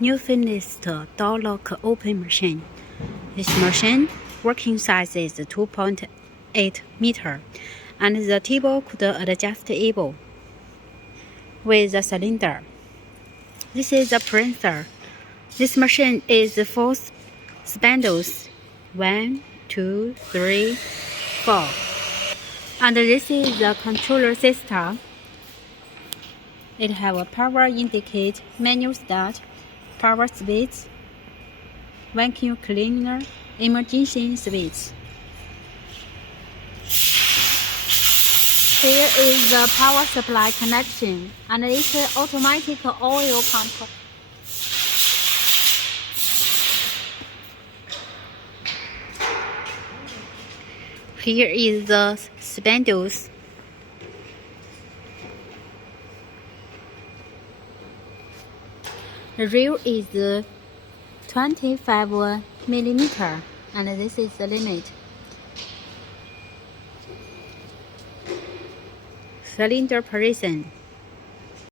new finished door lock open machine. This machine working size is 2.8 meter, and the table could adjustable with a cylinder. This is a printer. This machine is 4 spindles, 1, 2, 3, 4. And this is the controller system. It have a power indicate, menu start, power switch, vacuum cleaner, emergency switch. Here is the power supply connection, and it's an automatic oil pump. Here is the spindles. The reel is 25 millimeter, and this is the limit. Cylinder position.